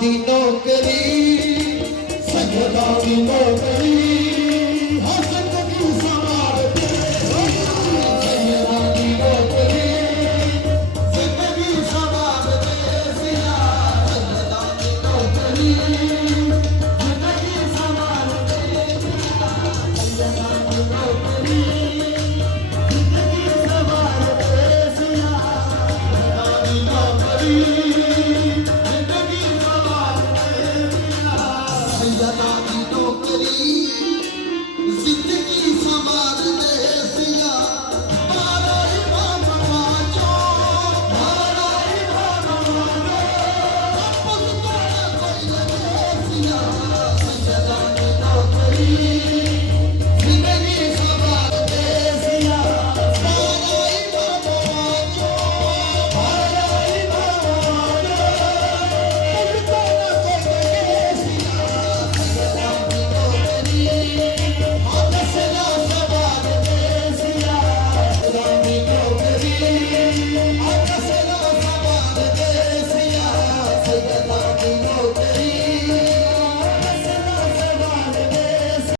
दी नौकरी, सैयदा दी नौकरी, हाँ जिंदगी संवार दे। सैयदा दी नौकरी, जिंदगी संवार दे सिया, सैयदा दी नौकरी।